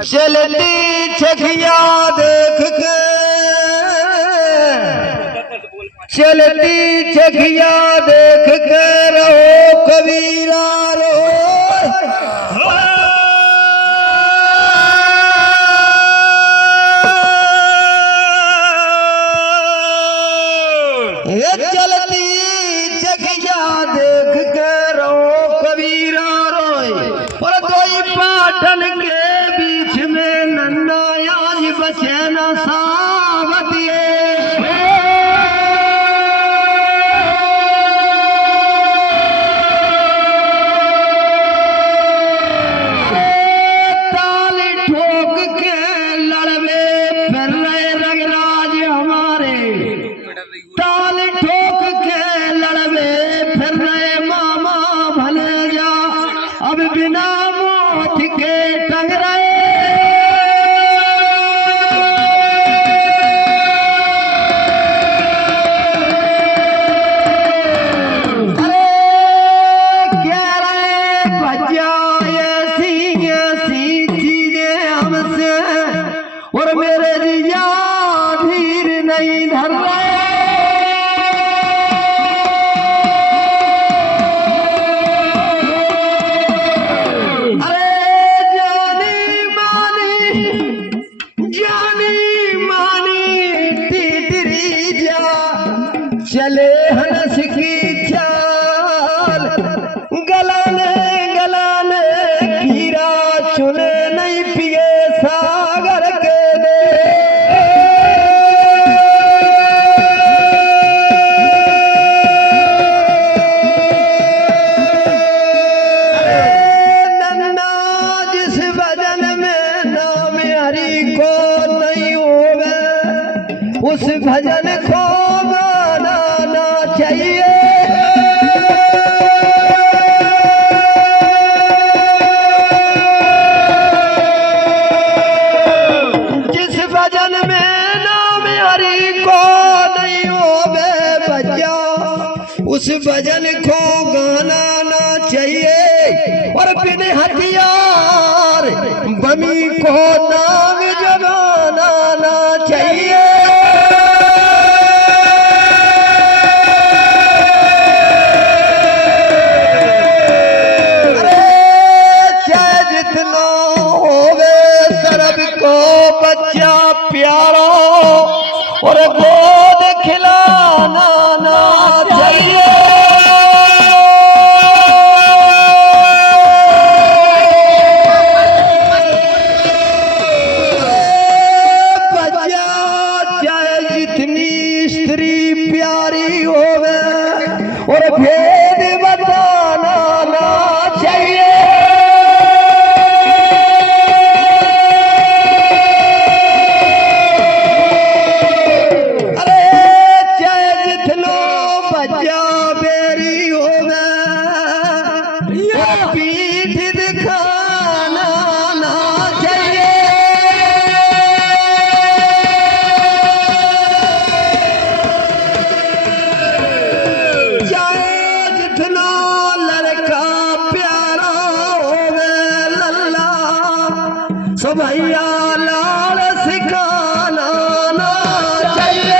चलती छखिया देख के, चलती छखिया देख के रहो कबीरा रहो। ये चलती छखिया देख के रहो कबीरा रोए। और कोई पाटन के बीच में नन्ना आज बचे न सावतिए। अब बिना मौत के टंगराए ऐसी चीजें हमसे और मेरे जिया धीर नहीं धर रहे। चले हंस की चाल गलाने गलाने हीरा चुने नहीं पिए सागर के दे। नन्ना जिस भजन में नाम हरि को नहीं होगा उस भजन को चाहिए। जिस भजन में नाम हरि को नहीं होवे बच्चा उस भजन को गाना ना चाहिए। और बिन हथियार बमी को नाम जमाना ना चाहिए। बच्चा प्यारा और गोद खिलाना ना चाहिए। बच्चा चाहे जितनी स्त्री प्यारी होवे और भेद बताना ना चाहिए। पीठ दिखाना ना चाहिए। चाहे जितना लड़का प्यारा होवे लल्ला सो भैया लाल सिखाना ना चाहिए।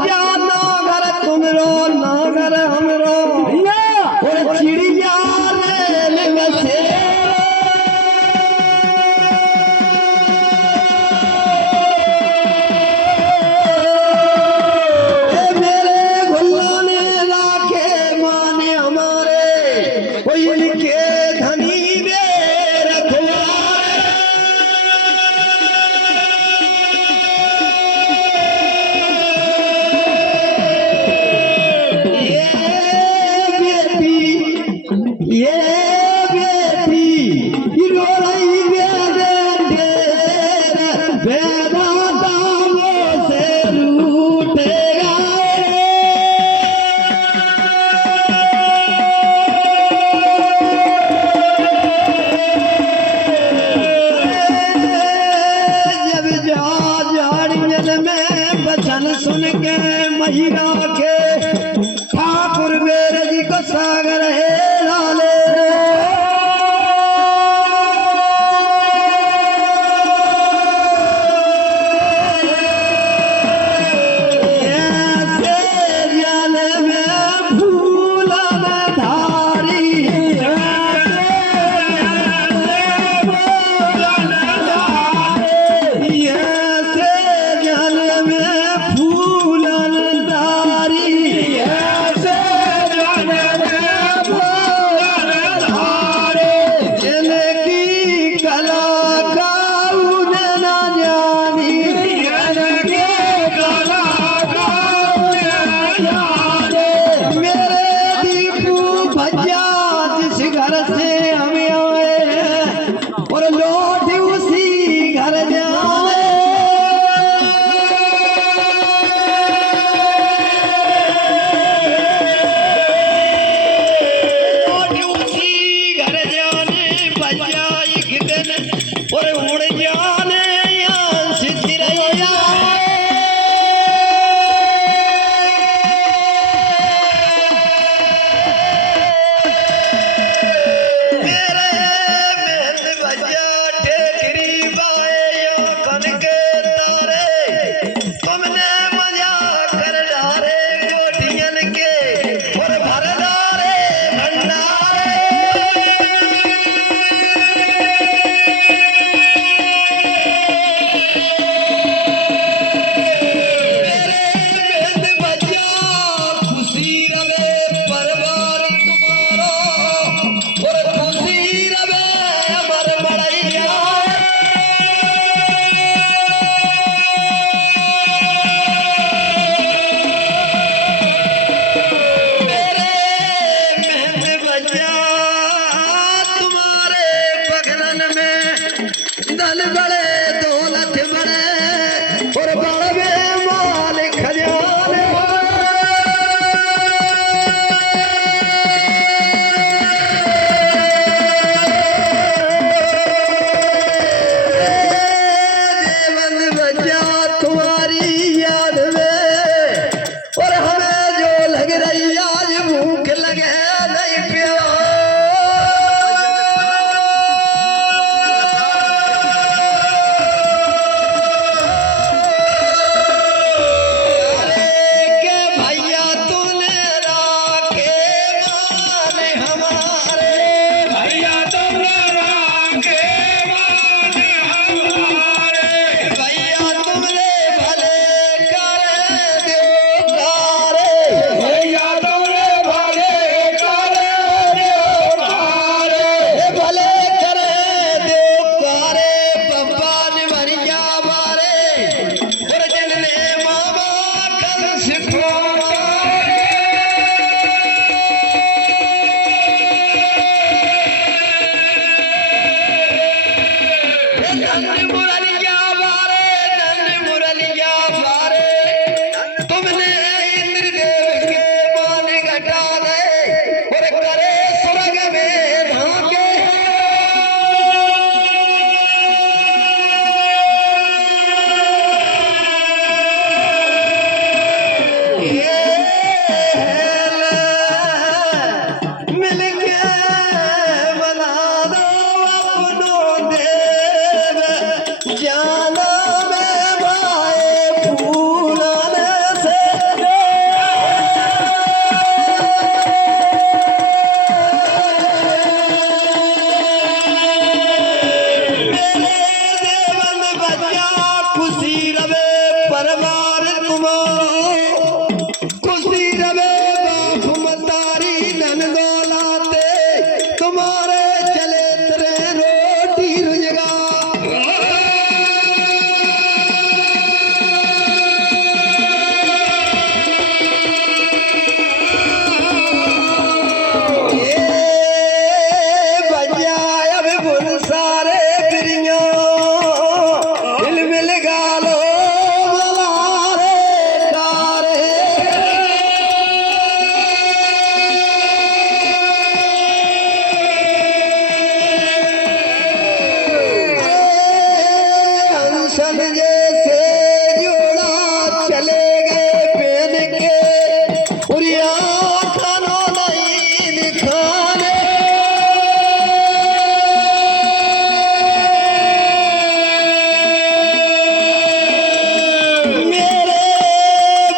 भैया ना घर तुमरो ना घर हमरो और चिड़िया रेल बसेरो सुन के महिरा के ठाकुर मेरे जी को सागर है लाले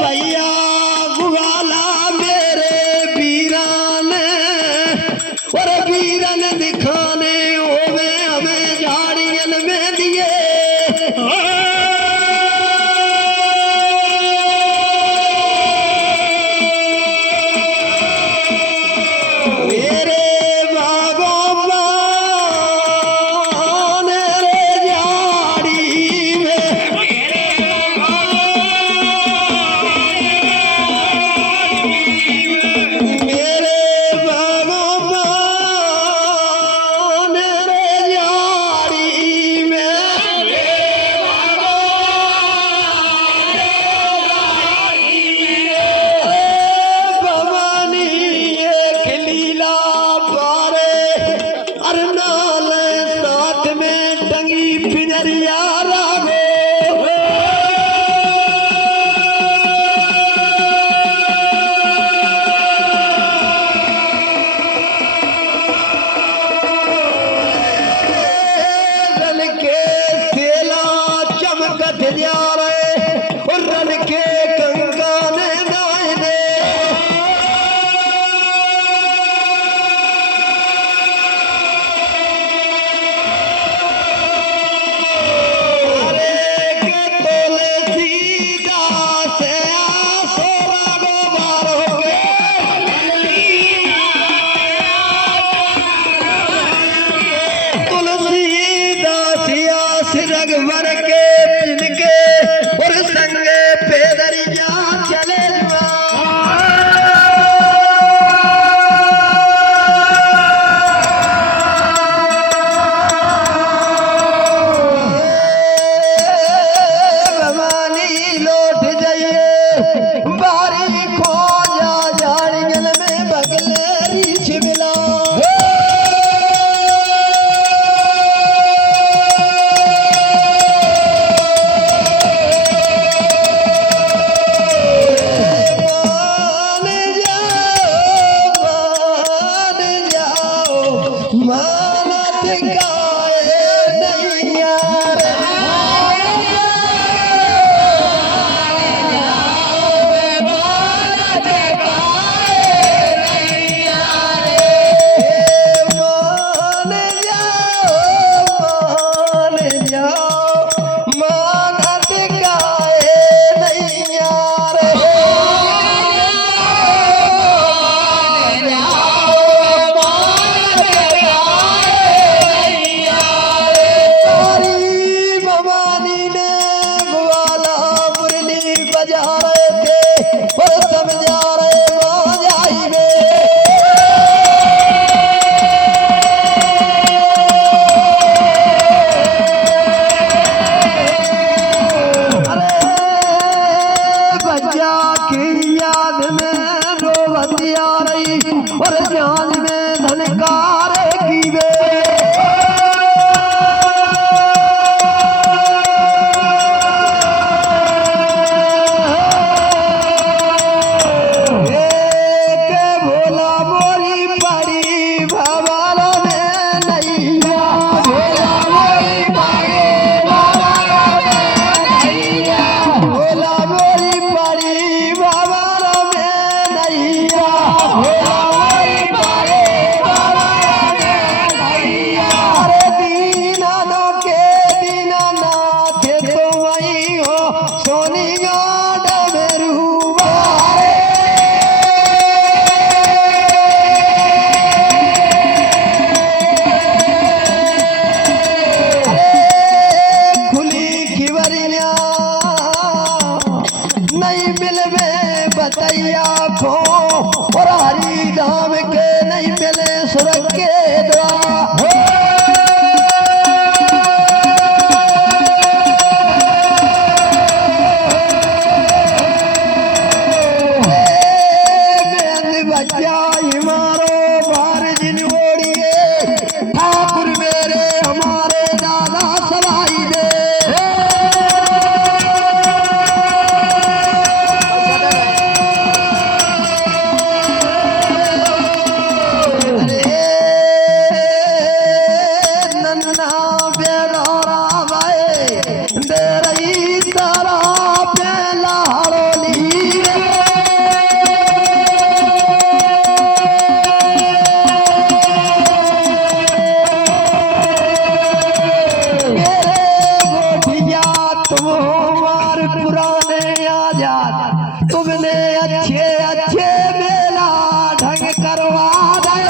भैया गुवाला मेरे वीरान और वीरन दिखाने होवे हमें झाड़ियन में दिए मेरे बागों रे झाड़ी में मेरे बागों रे झाड़ी में भवानी एक लीला पारे अरनाल साथ में टंगी पिंजरिया रागो रन के सेला चमकत जा रहे और रन के कंगाने दाए दे अरे के तोले सीधा से सोरा गोबार हो गए तुलसीदासिया सिरग भर के जिनके और संगे पेदरिया चले भवानी लौट जाइए बारी खो जा झाड़ियन में बगले रीछ मिला मानत गाए नैया रे मान जाओ मानत गाए नैया रे तारी भवानी ने ग्वाला मुरली बजा रहे थे और समझा रहे माजाई में अरे बच्चा की याद में रोवती आ रही और जान में धनकार की वे एक भोला मोरी पड़ी भवाला में नैया भोला मोरी पड़ी भवाला में नैया भोला मोरी पड़ी भवाला में नैया भोला मोरी पड़ी भवाला में नैया अरे दीनानो के दीनानाथ तुम ही हो सोनी गाड मेरू बारे खुली खिवरिया नहीं मिलवे बतैया खो और हरी धाम के नहीं मिले सुरग के द्वार बच्चा मारो बार जिन ओढ़िए ठाकुर मेरे हमारे दादा सलाई दे तुमने अच्छे अच्छे मेला ढंग करवा दे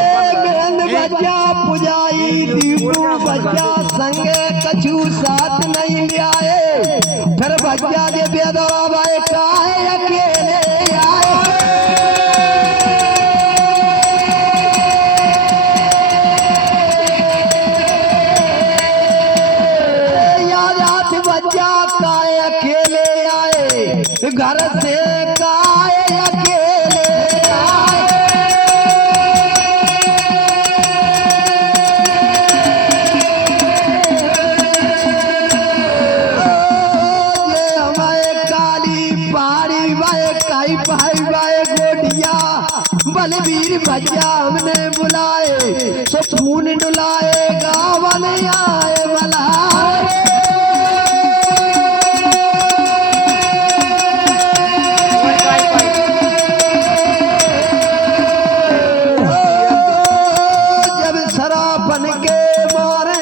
बच्चा पुजाई दीपू बच्चा संगे कछु साथ नहीं आए फिर बच्चा जे बेदवा भाई काहे अकेले आए याद बच्चा काहे अकेले आए घर से काहे अकेले आए भाई भाई गोटिया बलबीर भैया हमने बुलाए तो खून डुलाए गावन आए बलाए जब शराबन के मारे